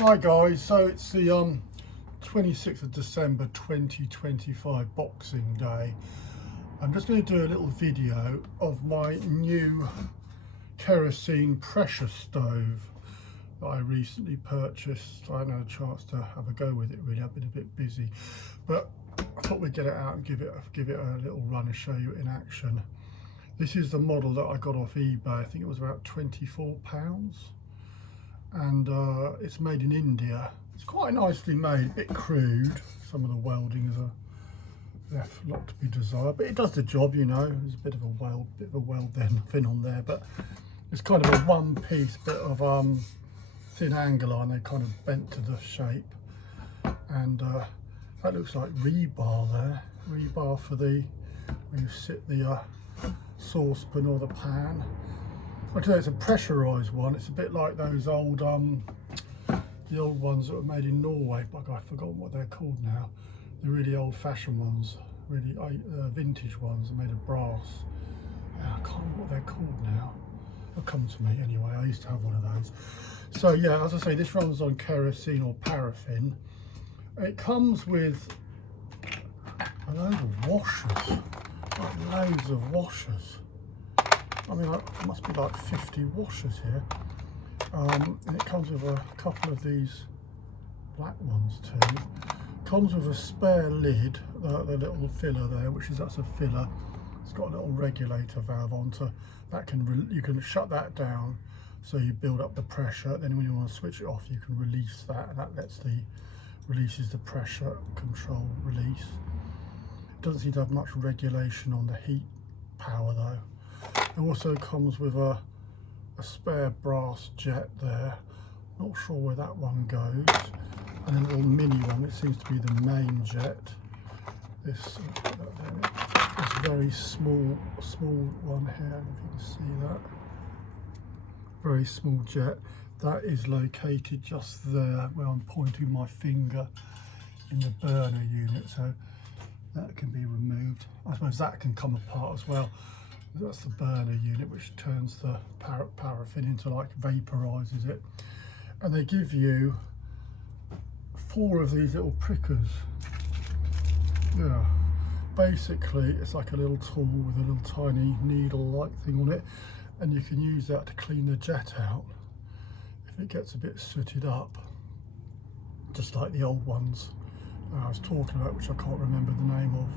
Hi guys, so it's the 26th of December 2025, Boxing Day. I'm just going to do a little video of my new kerosene pressure stove that I recently purchased. I haven't had a chance to have a go with it really, I've been a bit busy, but I thought we'd get it out and give it a little run and show you in action. This is the model that I got off eBay. I think it was about £24. And it's made in India. It's quite nicely made, a bit crude. Some of the weldings are left a lot to be desired, but it does the job, you know. There's a bit of a weld thin on there, but it's kind of a one-piece bit of thin angle iron. They kind of bent to the shape, and that looks like rebar there. Rebar for the where you sit the saucepan or the pan. Okay, it's a pressurised one. It's a bit like those old, the old ones that were made in Norway, but I've forgotten what they're called now. The really old-fashioned ones, really vintage ones, are made of brass. I can't remember what they're called now. They'll come to me anyway. I used to have one of those. So yeah, as I say, this runs on kerosene or paraffin. It comes with a load of washers, like loads of washers. I mean, it must be like 50 washers here. And it comes with a couple of these black ones too. Comes with a spare lid, the little filler there, that's a filler. It's got a little regulator valve onto that. You can shut that down, so you build up the pressure. Then when you want to switch it off, you can release that, and that releases the pressure control release. It doesn't seem to have much regulation on the heat power though. It also comes with a spare brass jet there. Not sure where that one goes. And a little mini one. It seems to be the main jet. This very small one here. If you can see that. Very small jet. That is located just there where I'm pointing my finger in the burner unit. So that can be removed. I suppose that can come apart as well. That's the burner unit, which turns the paraffin into, like, vaporizes it. And they give you 4 of these little prickers. Yeah, basically it's like a little tool with a little tiny needle-like thing on it, and you can use that to clean the jet out if it gets a bit sooted up, just like the old ones I was talking about, which I can't remember the name of.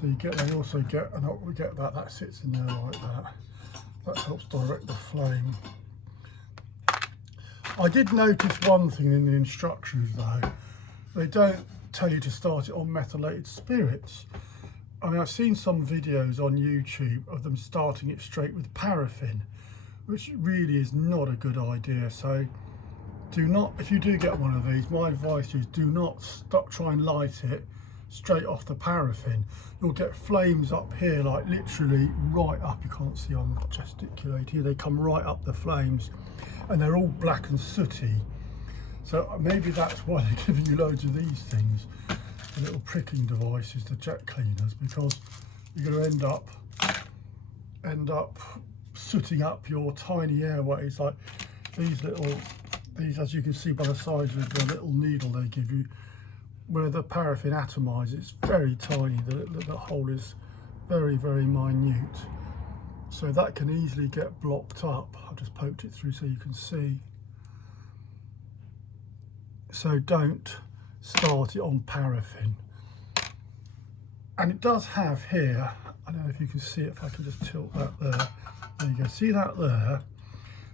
So they also get, and we get that sits in there like that. That helps direct the flame. I did notice one thing in the instructions though. They don't tell you to start it on methylated spirits. I mean, I've seen some videos on YouTube of them starting it straight with paraffin, which really is not a good idea. So do not, if you do get one of these, my advice is do not try and light it straight off the paraffin. You'll get flames up here, like literally right up. You can't see, I'm gesticulating. They come right up the flames, and they're all black and sooty. So maybe that's why they're giving you loads of these things, the little pricking devices, the jet cleaners, because you're going to end up sooting up your tiny airways. Like these, as you can see by the sides of the little needle they give you, where the paraffin atomizes, it's very tiny. The hole is very, very minute, so that can easily get blocked up. I've just poked it through so you can see. So don't start it on paraffin. And it does have here, I don't know if you can see it, if I can just tilt that there. There you go, see that there?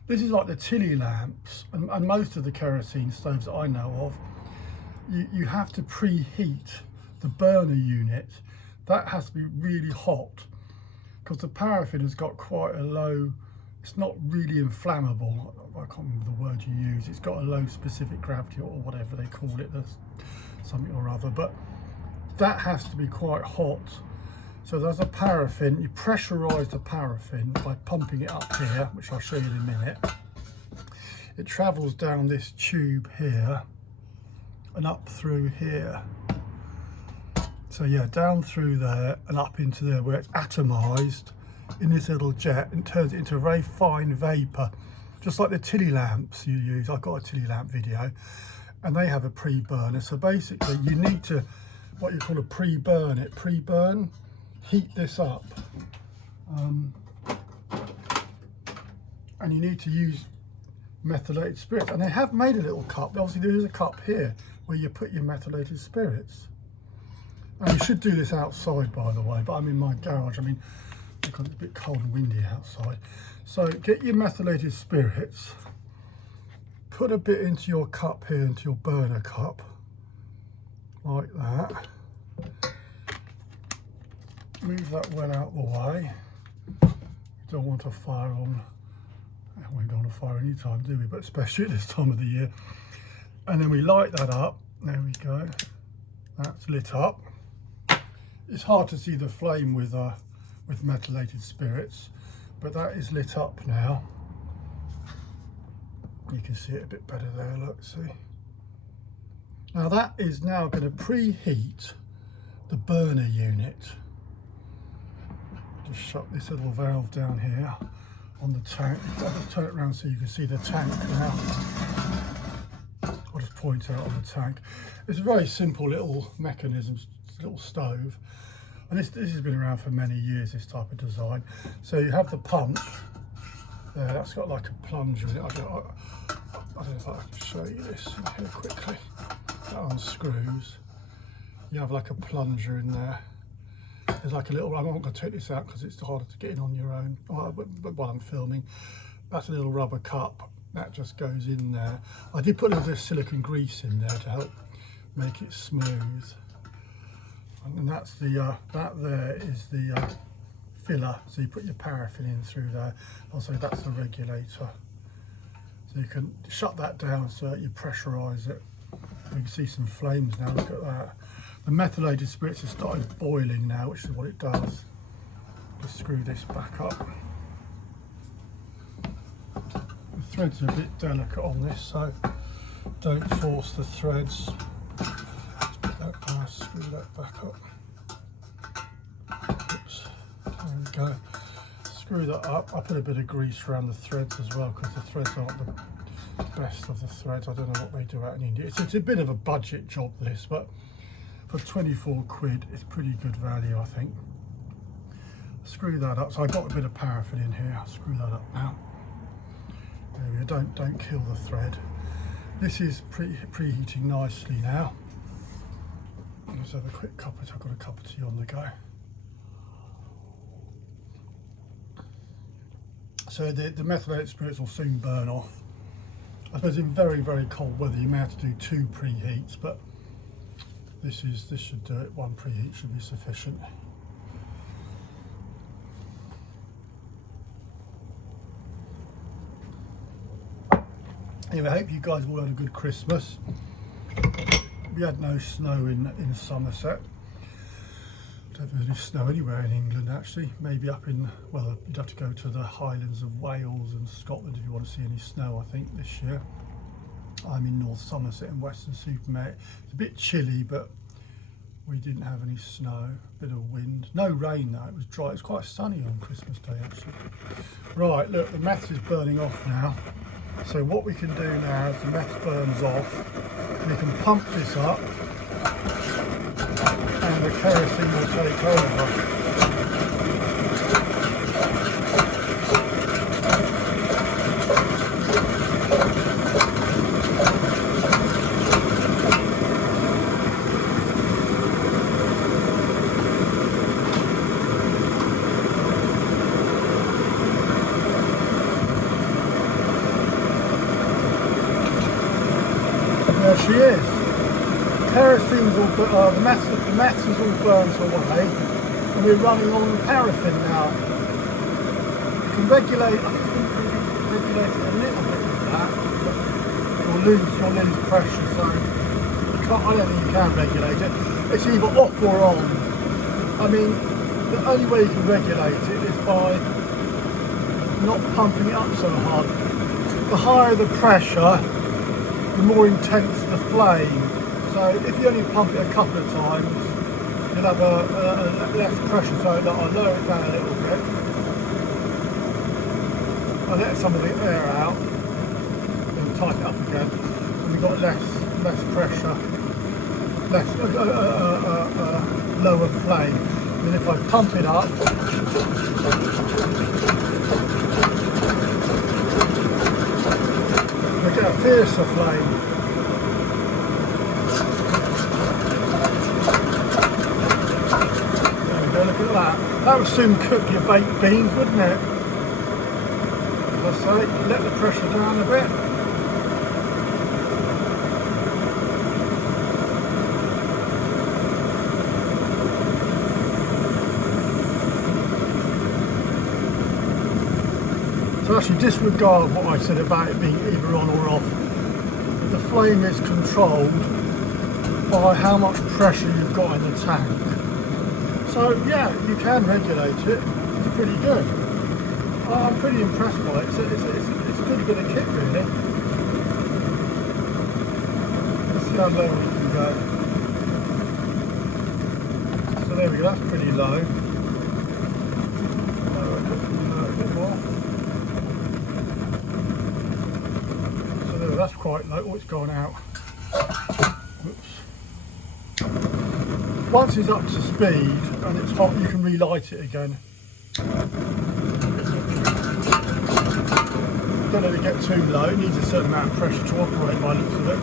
This is like the Tilly lamps, and most of the kerosene stoves that I know of. You have to preheat the burner unit. That has to be really hot, because the paraffin has got quite a low, it's not really inflammable. I can't remember the word you use. It's got a low specific gravity or whatever they call it. There's something or other, but that has to be quite hot. So there's a paraffin, you pressurize the paraffin by pumping it up here, which I'll show you in a minute. It travels down this tube here and up through here. So yeah, down through there and up into there, where it's atomized in this little jet, and turns it into a very fine vapor, just like the tilly lamps you use. I've got a tilly lamp video, and they have a pre-burner. So basically you need to, what you call a pre-burn it. Pre-burn, heat this up. And you need to use methylated spirits. And they have made a little cup. Obviously there is a cup here where you put your methylated spirits. And you should do this outside, by the way, but I'm in my garage. I mean, because it's a bit cold and windy outside. So get your methylated spirits, put a bit into your cup here, into your burner cup, like that. Move that well out the way. You don't want to fire on, we don't want to fire any time, do we? But especially at this time of the year. And then we light that up. There we go. That's lit up. It's hard to see the flame with methylated spirits, but that is lit up now. You can see it a bit better there, look, see. Now that is now going to preheat the burner unit. Just shut this little valve down here on the tank. I'll just turn it around so you can see the tank now. I'll just point out on the tank. It's a very simple little mechanism, little stove. And this has been around for many years, this type of design. So you have the pump there, that's got like a plunger in it. I don't know if I can show you this in here quickly. That unscrews. You have like a plunger in there. There's like a little, I'm not going to take this out because it's harder to get in on your own, but while I'm filming. That's a little rubber cup, that just goes in there. I did put a little bit of silicone grease in there to help make it smooth. And that's the, that there is the filler, so you put your paraffin in through there. Also that's the regulator. So you can shut that down so you pressurise it. You can see some flames now, look at that. The methylated spirits have started boiling now, which is what it does. Just screw this back up. The threads are a bit delicate on this, so don't force the threads. Screw that back up. Oops, there we go. Screw that up. I put a bit of grease around the threads as well because the threads aren't the best of the threads. I don't know what they do out in India. It's a bit of a budget job this, but for 24 quid it's pretty good value, I think. Screw that up. So I got a bit of paraffin in here. I'll screw that up now. There we go. Don't kill the thread. This is preheating nicely now. Let's have a quick cup of tea. I've got a cup of tea on the go. So the methylated spirits will soon burn off. I suppose in very, very cold weather you may have to do 2 preheats, but this should do it. 1 preheat should be sufficient. Anyway, I hope you guys all had a good Christmas. We had no snow in Somerset. I don't think there's any snow anywhere in England actually. Maybe up in, well, you'd have to go to the Highlands of Wales and Scotland if you want to see any snow, I think, this year. I'm in North Somerset in Weston-super-Mare. It's a bit chilly, but we didn't have any snow. A bit of wind. No rain though, it was dry. It was quite sunny on Christmas Day actually. Right, look, the meth is burning off now. So what we can do now is the meth burns off, we can pump this up and the kerosene will take over. There she is. Kerosene's all, the meth is all burnt away, and we're running on paraffin now. You can regulate, I think you can regulate it a little bit with that, but you'll lose pressure, so you can't, I don't think you can regulate it. It's either off or on. I mean, the only way you can regulate it is by not pumping it up so hard. The higher the pressure, the more intense the flame. So if you only pump it a couple of times, you'll have a less pressure. So I'll lower it down a little bit. I let some of the air out and tighten it up again, and we've got less pressure, lower flame. And if I pump it up, we get a fiercer flame. There we go, look at that. That would soon cook your baked beans, wouldn't it? As I say, let the pressure down a bit. So actually disregard what I said about it being either on or off. The flame is controlled by how much pressure you've got in the tank. So yeah, you can regulate it. It's pretty good. I'm pretty impressed by it. It's a pretty good a kit, really. Let's see how low we can go. So there we go, that's pretty low. A bit more. So there, that's quite low. Oh, it's gone out. Whoops. Once it's up to speed and it's hot, you can relight it again. Don't let it get too low, it needs a certain amount of pressure to operate by the looks of it.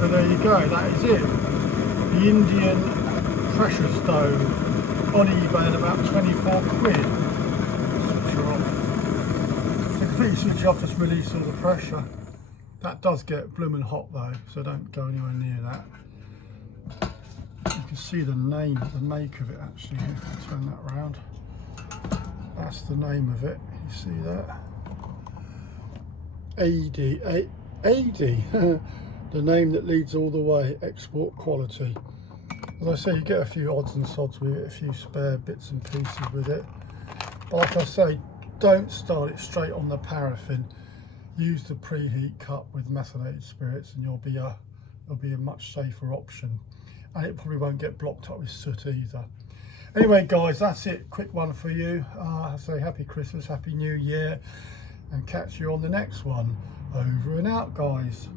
But there you go, that is it. The Indian pressure stove on eBay at about 24 quid. Switch her off. So completely switch off, just release all the pressure. That does get bloomin' hot though, so don't go anywhere near that. You can see the name, the make of it actually, if I turn that around. That's the name of it, you see that? AD, the name that leads all the way, export quality. As I say, you get a few odds and sods with it, a few spare bits and pieces with it. But like I say, don't start it straight on the paraffin. Use the preheat cup with methylated spirits and you'll be a much safer option. And it probably won't get blocked up with soot either. Anyway guys, that's it, quick one for you. I say happy Christmas, happy New Year, and catch you on the next one. Over and out guys.